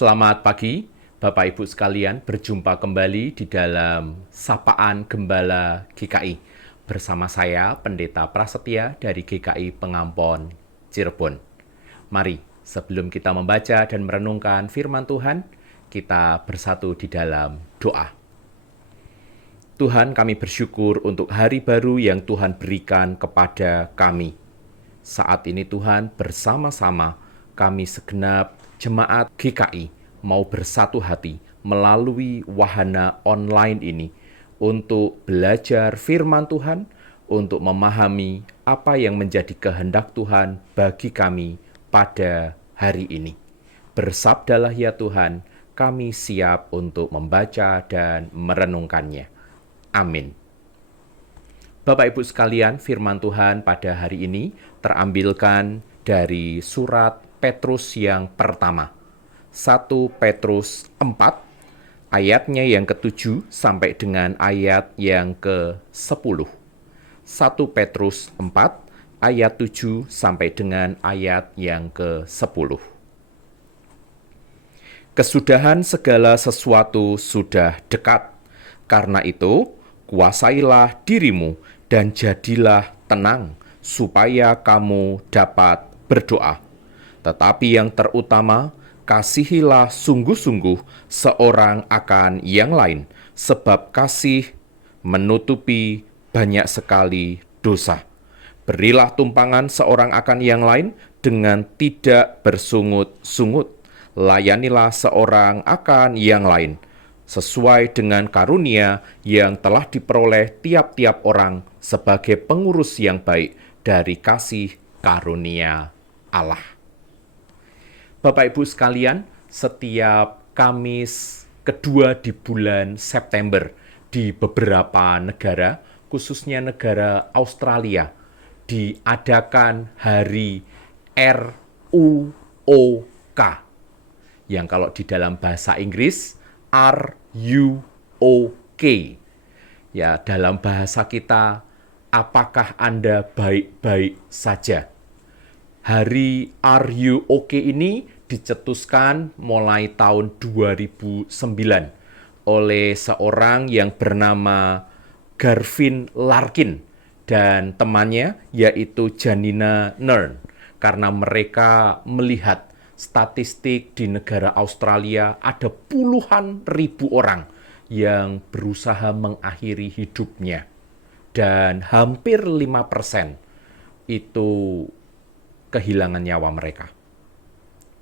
Selamat pagi, Bapak Ibu sekalian. Berjumpa kembali di dalam Sapaan Gembala GKI. Bersama saya, Pendeta Prasetya dari GKI Pengampon, Cirebon. Mari, sebelum kita membaca dan merenungkan firman Tuhan, kita bersatu di dalam doa. Tuhan, kami bersyukur untuk hari baru yang Tuhan berikan kepada kami. Saat ini Tuhan, bersama-sama kami segenap jemaat GKI mau bersatu hati melalui wahana online ini untuk belajar firman Tuhan, untuk memahami apa yang menjadi kehendak Tuhan bagi kami pada hari ini. Bersabdalah ya Tuhan, kami siap untuk membaca dan merenungkannya. Amin. Bapak Ibu sekalian, firman Tuhan pada hari ini terambilkan dari surat Petrus yang pertama. 1 Petrus 4, ayatnya yang ke-7 sampai dengan ayat yang ke-10. 1 Petrus 4, ayat 7 sampai dengan ayat yang ke-10. Kesudahan segala sesuatu sudah dekat. Karena itu, kuasailah dirimu dan jadilah tenang, supaya kamu dapat berdoa. Tetapi yang terutama, kasihilah sungguh-sungguh seorang akan yang lain, sebab kasih menutupi banyak sekali dosa. Berilah tumpangan seorang akan yang lain dengan tidak bersungut-sungut. Layanilah seorang akan yang lain, sesuai dengan karunia yang telah diperoleh tiap-tiap orang sebagai pengurus yang baik dari kasih karunia Allah. Bapak Ibu sekalian, setiap Kamis kedua di bulan September di beberapa negara, khususnya negara Australia, diadakan hari RUOK, yang kalau di dalam bahasa Inggris RUOK. Ya, dalam bahasa kita, apakah Anda baik-baik saja? Hari RUOK ini dicetuskan mulai tahun 2009 oleh seorang yang bernama Garvin Larkin dan temannya yaitu Janina Nern, karena mereka melihat statistik di negara Australia ada puluhan ribu orang yang berusaha mengakhiri hidupnya. Dan hampir 5% itu kehilangan nyawa mereka.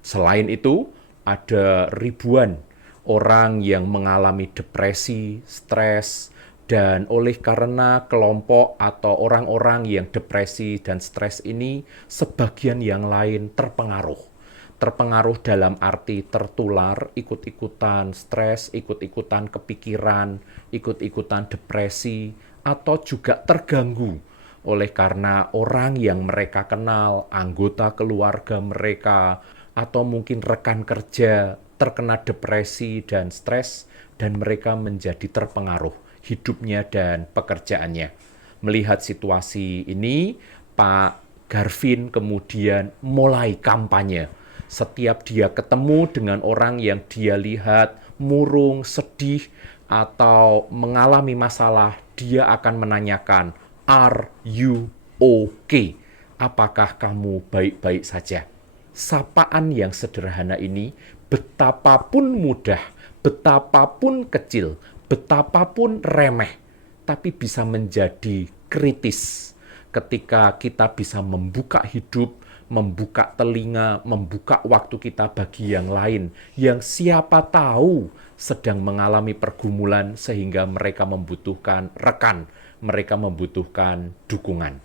Selain itu, ada ribuan orang yang mengalami depresi, stres, dan oleh karena kelompok atau orang-orang yang depresi dan stres ini, sebagian yang lain terpengaruh dalam arti tertular, ikut-ikutan stres, ikut-ikutan kepikiran, ikut-ikutan depresi, atau juga terganggu oleh karena orang yang mereka kenal, anggota keluarga mereka, atau mungkin rekan kerja terkena depresi dan stres, dan mereka menjadi terpengaruh hidupnya dan pekerjaannya. Melihat situasi ini, Pak Garvin kemudian mulai kampanye. Setiap dia ketemu dengan orang yang dia lihat murung, sedih, atau mengalami masalah, dia akan menanyakan, "Are you okay? Apakah kamu baik-baik saja?" Sapaan yang sederhana ini, betapapun mudah, betapapun kecil, betapapun remeh, tapi bisa menjadi kritis ketika kita bisa membuka hidup, membuka telinga, membuka waktu kita bagi yang lain, yang siapa tahu sedang mengalami pergumulan sehingga mereka membutuhkan rekan, mereka membutuhkan dukungan.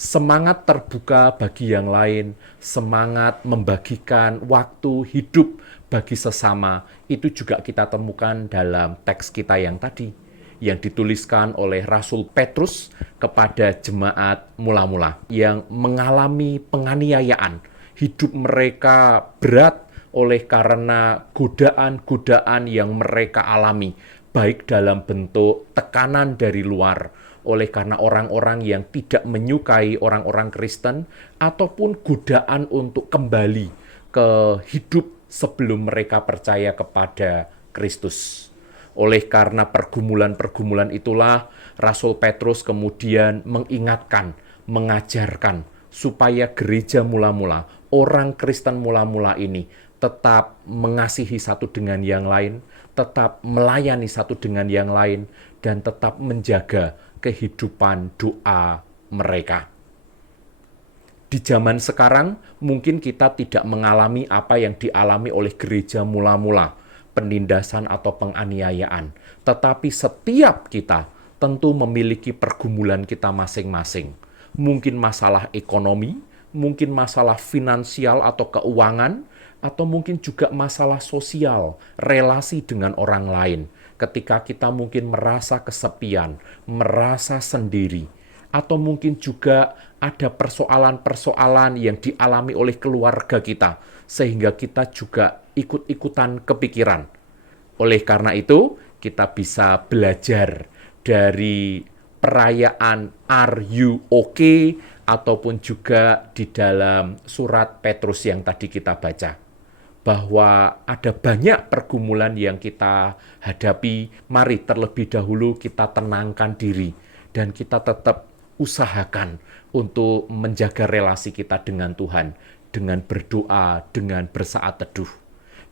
Semangat terbuka bagi yang lain, semangat membagikan waktu hidup bagi sesama, itu juga kita temukan dalam teks kita yang tadi, yang dituliskan oleh Rasul Petrus kepada jemaat mula-mula yang mengalami penganiayaan. Hidup mereka berat oleh karena godaan-godaan yang mereka alami, baik dalam bentuk tekanan dari luar, oleh karena orang-orang yang tidak menyukai orang-orang Kristen, ataupun godaan untuk kembali ke hidup sebelum mereka percaya kepada Kristus. Oleh karena pergumulan-pergumulan itulah Rasul Petrus kemudian mengingatkan, mengajarkan supaya gereja mula-mula, orang Kristen mula-mula ini tetap mengasihi satu dengan yang lain, tetap melayani satu dengan yang lain, dan tetap menjaga kehidupan doa mereka. Di zaman sekarang, mungkin kita tidak mengalami apa yang dialami oleh gereja mula-mula, penindasan atau penganiayaan. Tetapi setiap kita tentu memiliki pergumulan kita masing-masing. Mungkin masalah ekonomi, mungkin masalah finansial atau keuangan, atau mungkin juga masalah sosial, relasi dengan orang lain. Ketika kita mungkin merasa kesepian, merasa sendiri, atau mungkin juga ada persoalan-persoalan yang dialami oleh keluarga kita, sehingga kita juga ikut-ikutan kepikiran. Oleh karena itu, kita bisa belajar dari perayaan Are You Okay? Ataupun juga di dalam surat Petrus yang tadi kita baca. Bahwa ada banyak pergumulan yang kita hadapi, mari terlebih dahulu kita tenangkan diri dan kita tetap usahakan untuk menjaga relasi kita dengan Tuhan, dengan berdoa, dengan bersaat teduh.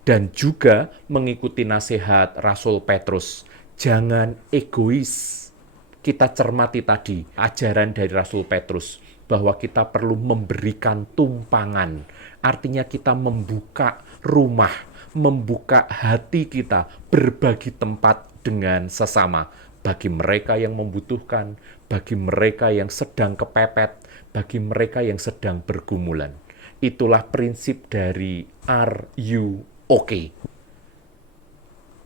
Dan juga mengikuti nasihat Rasul Petrus, jangan egois. Kita cermati tadi ajaran dari Rasul Petrus, bahwa kita perlu memberikan tumpangan. Artinya kita membuka rumah, membuka hati kita, berbagi tempat dengan sesama. Bagi mereka yang membutuhkan, bagi mereka yang sedang kepepet, bagi mereka yang sedang bergumulan. Itulah prinsip dari Are You Okay?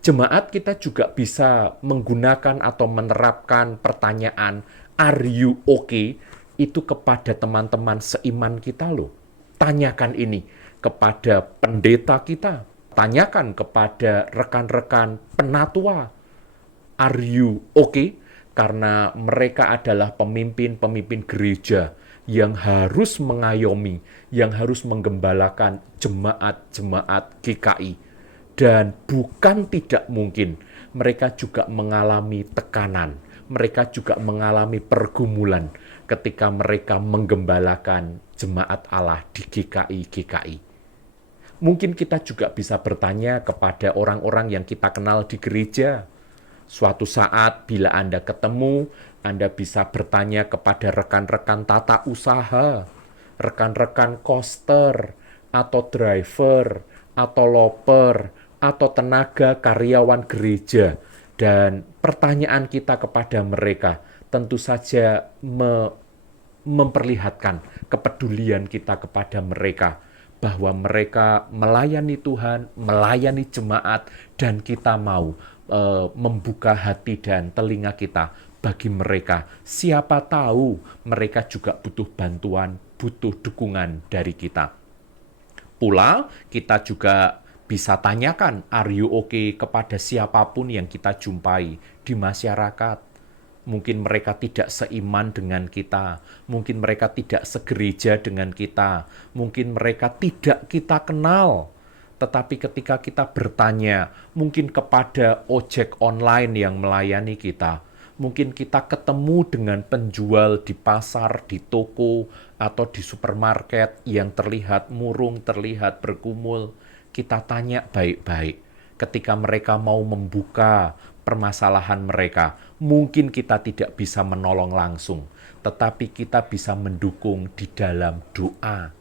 Jemaat kita juga bisa menggunakan atau menerapkan pertanyaan Are you okay? Itu kepada teman-teman seiman kita loh. Tanyakan ini kepada pendeta kita. Tanyakan kepada rekan-rekan penatua. Are you okay? Karena mereka adalah pemimpin-pemimpin gereja yang harus mengayomi, yang harus menggembalakan jemaat-jemaat GKI. Dan bukan tidak mungkin mereka juga mengalami tekanan, mereka juga mengalami pergumulan ketika mereka menggembalakan jemaat Allah di GKI. Mungkin kita juga bisa bertanya kepada orang-orang yang kita kenal di gereja. Suatu saat bila Anda ketemu, Anda bisa bertanya kepada rekan-rekan tata usaha, rekan-rekan koster, atau driver, atau loper, atau tenaga karyawan gereja. Dan pertanyaan kita kepada mereka tentu saja memperlihatkan kepedulian kita kepada mereka, bahwa mereka melayani Tuhan, melayani jemaat, dan kita mau membuka hati dan telinga kita bagi mereka. Siapa tahu mereka juga butuh bantuan, butuh dukungan dari kita. Pula kita juga bisa tanyakan Are you okay? Kepada siapapun yang kita jumpai di masyarakat. Mungkin mereka tidak seiman dengan kita, mungkin mereka tidak segereja dengan kita, mungkin mereka tidak kita kenal. Tetapi ketika kita bertanya, mungkin kepada ojek online yang melayani kita, mungkin kita ketemu dengan penjual di pasar, di toko, atau di supermarket yang terlihat murung, terlihat bergumul, kita tanya baik-baik. Ketika mereka mau membuka permasalahan mereka, mungkin kita tidak bisa menolong langsung, tetapi kita bisa mendukung di dalam doa.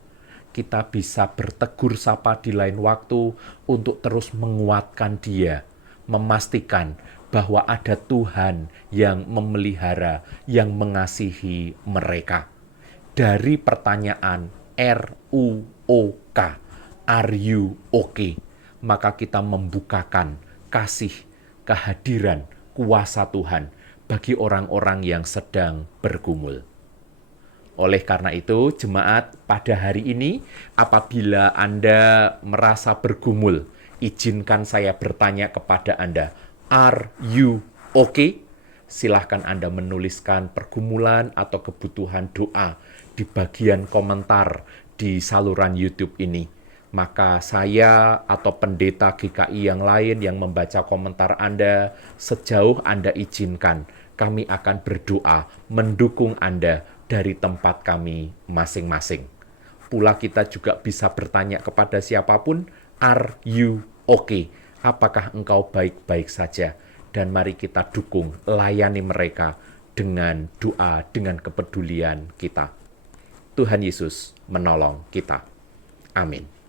Kita bisa bertegur sapa di lain waktu untuk terus menguatkan dia, memastikan bahwa ada Tuhan yang memelihara, yang mengasihi mereka. Dari pertanyaan RUOK, Are you okay? Maka kita membukakan kasih, kehadiran, kuasa Tuhan bagi orang-orang yang sedang bergumul. Oleh karena itu, jemaat pada hari ini, apabila Anda merasa bergumul, izinkan saya bertanya kepada Anda, Are you okay? Silahkan Anda menuliskan pergumulan atau kebutuhan doa di bagian komentar di saluran YouTube ini. maka saya atau pendeta GKI yang lain yang membaca komentar Anda, sejauh Anda izinkan, kami akan berdoa mendukung Anda dari tempat kami masing-masing. Pula kita juga bisa bertanya kepada siapapun, "Are you okay? Apakah engkau baik-baik saja?" Dan mari kita dukung, layani mereka dengan doa, dengan kepedulian kita. Tuhan Yesus menolong kita. Amin.